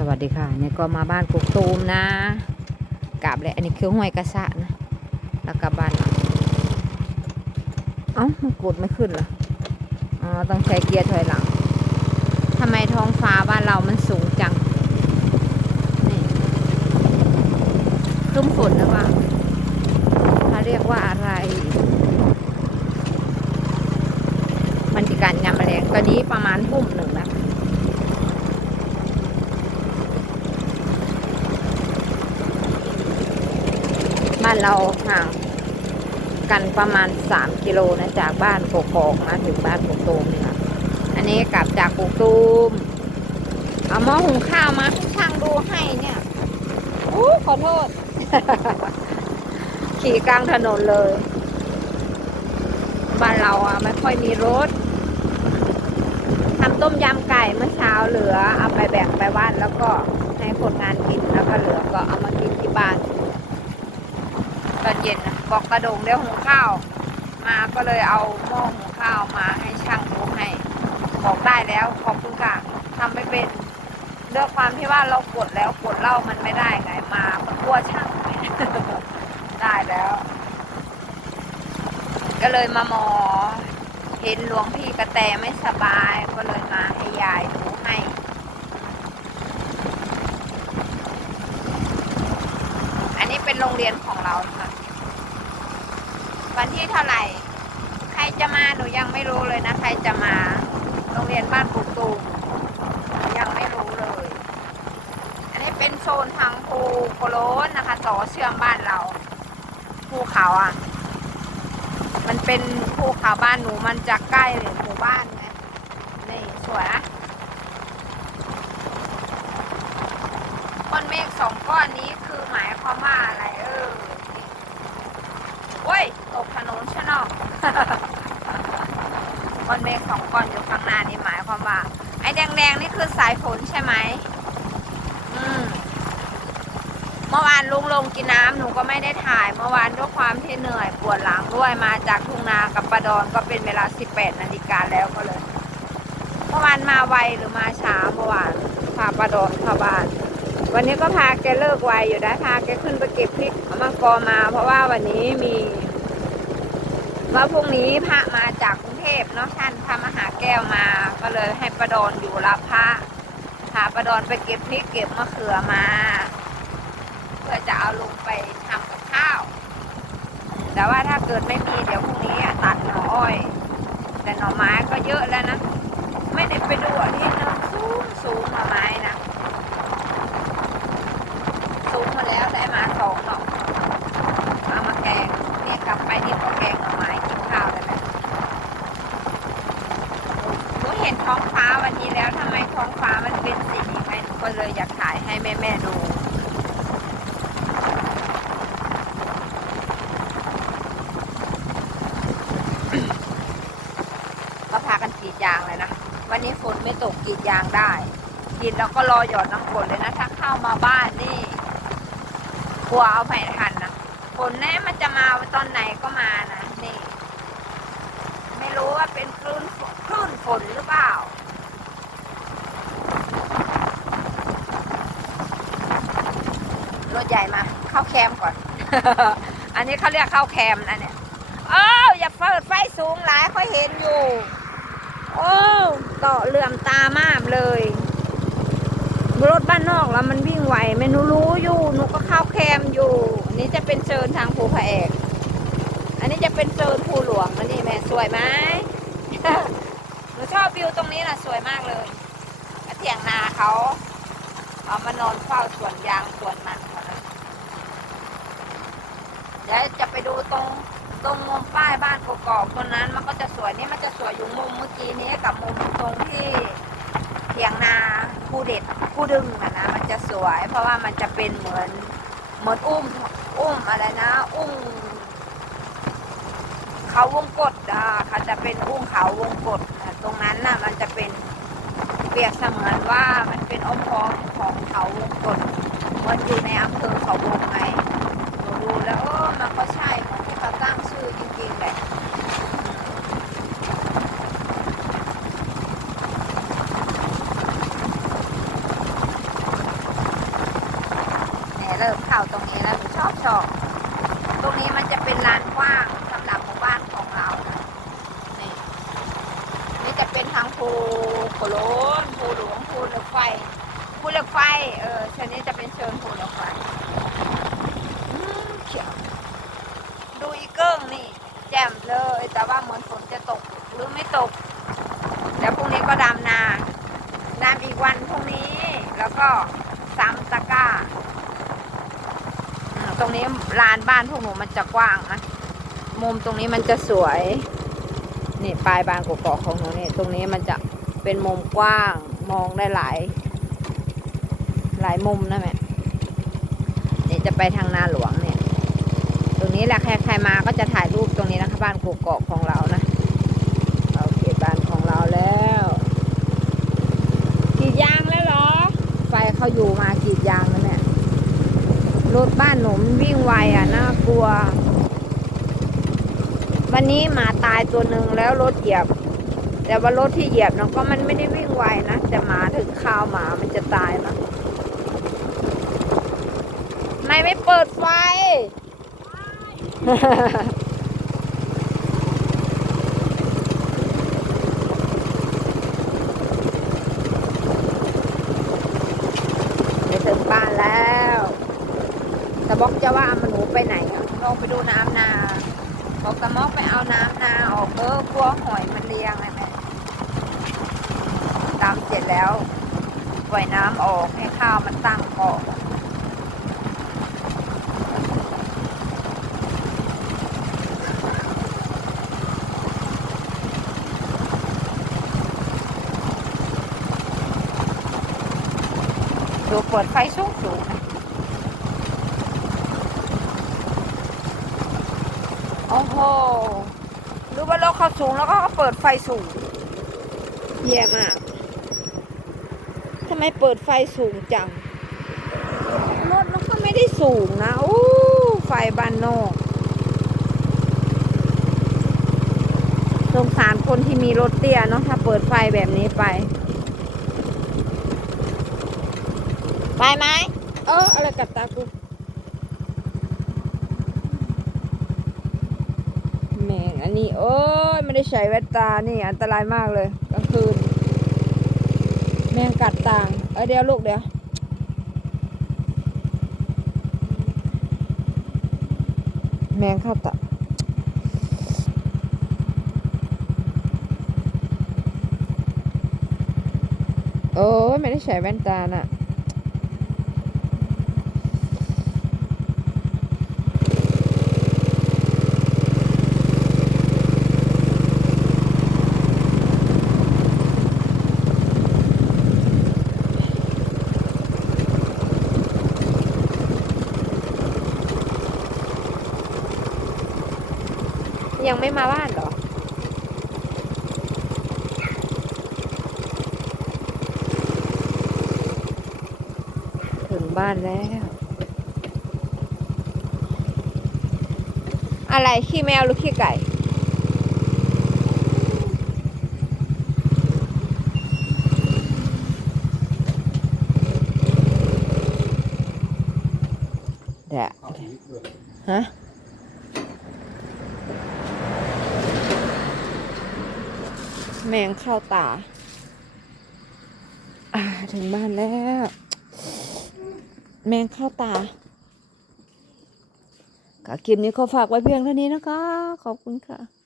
สวัสดีค่ะเนี่ยก็มาบ้านกุกตูมนะกลับเลยอันนี้คือห้วยกระสะนะแล้วกลับบ้านเอ้ามันกดไม่ขึ้นเหรออ๋อต้องใช้เกียร์ถอยหลังทำไมท้องฟ้าบ้านเรามันสูงจังนี่ครึ้มฝนหรือเปล่าเขาเรียกว่าอะไรบรรยากาศงามแมลงตอนนี้ประมาณทุ่มหนึ่งแล้ว บ้านเราห่างกันประมาณ 3 กิโลนะจากบ้านโกกอกมาถึงบ้านกกตูมนี่ค่ะอันนี้กลับจากกกตูมเอาหม้อหุงข้าวมาให้ช่างดูให้เนี่ยโอ้ขอโทษ ขี่กลางถนนเลย บ้านเราอะไม่ค่อยมีรถทำต้มยำไก่เมื่อเช้าเหลือ เอาไปแบ่งไปบ้านแล้วก็ให้คนงานกินแล้วก็เหลือก็เอามากินที่บ้าน อนเย็นนะบอกกระดงเดี๋ยวหุงข้าว มาก็เลยเอาหม้อหุงข้าวมาให้ช่างดูให้ บอกได้แล้วขอบคุณค่ะทำไม่เป็นเรื่องความที่ว่าเรากดแล้วกดเล่ามันไม่ได้ไงมามันกลัวช่างได้แล้ว ก็เลยมาหมอ เห็นหลวงพี่กระแตไม่สบายมาให้ยายดูให้ อันนี้เป็นโรงเรียนของเราค่ะ วันที่เท่าไหร่ ใครจะมาหนูยัง ไม่รู้เลยนะ ใครจะมาโรงเรียนบ้านปุกตูมยังไม่รู้เลย อันนี้เป็นโซนทางภูโคโลนนะคะ ต่อเชื่อมบ้านเราภูเขาอะ มันเป็นภูเขาบ้านหนูมันจะใกล้หมู่บ้านไงนี่สวยนะก้อนเมฆสองก้อนนี้คือหมายความว่าอะไรเออโอ้ยตกถนนชะเนอก ก้อนเมฆสองก้อนอยู่ข้างหน้านี่หมายความว่า ไอ้แดงๆนี่คือสายฝนใช่ไหมอืมเมื่อวานลุงลงกินน้ำหนูก็ไม่ได้ถ่าย เมื่อวานด้วยความที่เหนื่อยปวดหลังด้วยมาจากทุ่งนากับปะดอนก็เป็นเวลา 18นาฬิกาแล้วก็เลย เมื่อวานมาไวหรือมาช้าเมื่อวานพาปะดอนเข้าบ้าน วันนี้ก็พาแกเลิกไวอยู่นะพาแกขึ้นไปเก็บพริกมะละกอมา เพราะว่าวันนี้มี ว่าพรุ่งนี้พระมาจากกรุงเทพเนาะท่านพระมหาแก้วมาก็เลยให้ประดอนอยู่รับพระพาประดอนไปเก็บพริกเก็บมะเขือมา เพื่อจะเอาลงไปทำกับข้าว แต่ว่าถ้าเกิดไม่มีเดี๋ยวพรุ่งนี้ตัดหน่ออ้อย แต่หน่อไม้ก็เยอะแล้วนะ ไม่ได้ไปดูอันที่นินสูงสูงหน่อไม้นะ สูงมาแล้วได้มาสองหน่อเอามาแกงเนี่ยกลับไปนี่ก็แกงหน่อไม้กินข้าวได้ไหม ห็นท้องฟ้าวันนี้แล้วทำไมท้องฟ้ามันเป็นสีนี้ไหมหนูก็เลยอยากถ่ายให้แม่ๆดูก็พากันกรีดยางเลยนะ วันนี้ฝนไม่ตกกรีดยางได้กรีดแล้วก็รอหยอดน้ำฝนเลยนะถ้าเข้ามาบ้านนี่กลัวเอาไม่ทันนะฝนแน่มันจะมาตอนไหนก็มานะนี่ ไม่รู้ว่าเป็นคลื่น ฝนหรือเปล่า รถใหญ่มาเข้าแคมก่อน อันนี้เขาเรียกเข้าแคมนะเนี่ยเอ้าวอย่าเปิดไฟสูงหลายค่อยเห็นอยู่ โอ้ต่อเหลื่อมตามากเลย รถบ้านนอกแล้วมันวิ่งไหวไม่นูรู้อยู่หนูก็เข้าแคมอยู่ อันนี้จะเป็นเชิญทางภูพระเอกอันนี้จะเป็นเชิญภูหลวงนะนี่แม่สวยไหม ชอบวิวตรงนี้นะสวยมากเลยกระเถียงนาเขาเอามานอนเฝ้าสวนยางสวนมันเขานะเดี๋ยวจะไปดูตรงตรงมุมป้ายบ้านกอกตรงนั้นมันก็จะสวยนี่มันจะสวยอยู่มุมเมื่อกี้นี้กับมุมตรงที่เถียงนาผู้เด็ดผู้ดึงนะนะมันจะสวย เพราะว่ามันจะเป็นเหมือนเหมือนอุ้มอุ้มอะไรนะ อุ้มเขาวงกดอะเขาจะเป็นอุ้มเขาวงกดอะ ตรงนั้นน่ะมันจะเป็นเปรียบเสมือนว่ามันเป็นอ้อมคอมของเขาวงกลมันอยู่ในอำเภอเขาวงไงหนูดูแล้วเออมันก็ใช่หมือนที่เขาตั้งชื่อจริงๆแหละ เริ่มเข้าตรงนี้แล้วหนูชอบชอบตรงนี้มันจะเป็นลานกว้างสำหรับหมู่บ้านของเรานะนี่นี่จะเป็น ทางภูโขลนภูหลวงภูเหล็กไฟภูเหล็กไฟเออเชิญนี้จะเป็นเชิญภูเหล็กไฟเขียวดูอีเกิ้งนี่ แจ่มเลย แต่ว่าเหมือนฝนจะตกหรือไม่ตกเดี๋ยวพรุ่งนี้ก็ดำนาดำอีกวันพรุ่งนี้ แล้วก็ซ้ำตะก้า ตรงนี้ลานบ้านพวกหนูมันจะกว้างนะมุมตรงนี้มันจะสวย นี่ปลายบานกกอกของหนูนี่ตรงนี้มันจะเป็นมุมกว้างมองได้หลาย หลายมุมนะแม่นี่จะไปทางนาหลวงเนี่ย ตรงนี้แหละใครใครมาก็จะถ่ายรูปตรงนี้นะคะบ้านกกอกของเรานะเราเขตบ้านของเราแล้วกรีดยางแล้วเหรอ ไฟเขาอยู่มากรีดยางแล้วเนี่ยรถบ้านหนูมันวิ่งไวอะน่ากลัว วันนี้หมาตายตัวหนึ่งแล้วรถเหยียบ แต่ว่ารถที่เหยียบเนาะก็มันไม่ได้วิ่งไวนะ แต่หมาถึงข้าวหมามันจะตายนะไม่ไม่เปิดไฟ ไปถึงบ้านแล้ว แต่บอกจะว่ามันหนูไปไหนอะลองไปดูน้ำนา บอกตะมอกไปเอาน้ำนาออกเออกลัวหอยมันเลี้ยงไงแม่ดำเสร็จแล้วปล่อยน้ำออกให้ข้าวมันตั้งเกาะดูเปิดไฟสูงสูงนะ โอ้โหรู้ว่ารถเขาสูงแล้วก็เปิดไฟสูงเยี่ยมอะทำไมเปิดไฟสูงจัง รถมันก็ไม่ได้สูงนะอู้ไฟบ้านนอกสงสารคนที่มีรถเตี้ยเนาะถ้าเปิดไฟแบบนี้ไป ไปไหม เออ อะไรกัดตากูแม่งอั นนี้โอ้ยไม่ได้ใช้แว่นตานี่อันตรายมากเลยกลางคืน แมงกัดต่างเออเดี๋ยวลูกเดี๋ยวแมงเข้าตาโอ้ยไม่ได้ใช้แว่นตาน่ะ ยังไม่มาบ้านหรอ ถึงบ้านแล้ว อะไรขี้แมวหรือขี้ไก่ เดี๋ยวฮะ แมงเข้าตา อ่า ถึงบ้านแล้ว แมงเข้าตาค่ะคลิปนี้ขอฝากไว้เพียงเท่านี้นะคะ ขอบคุณค่ะ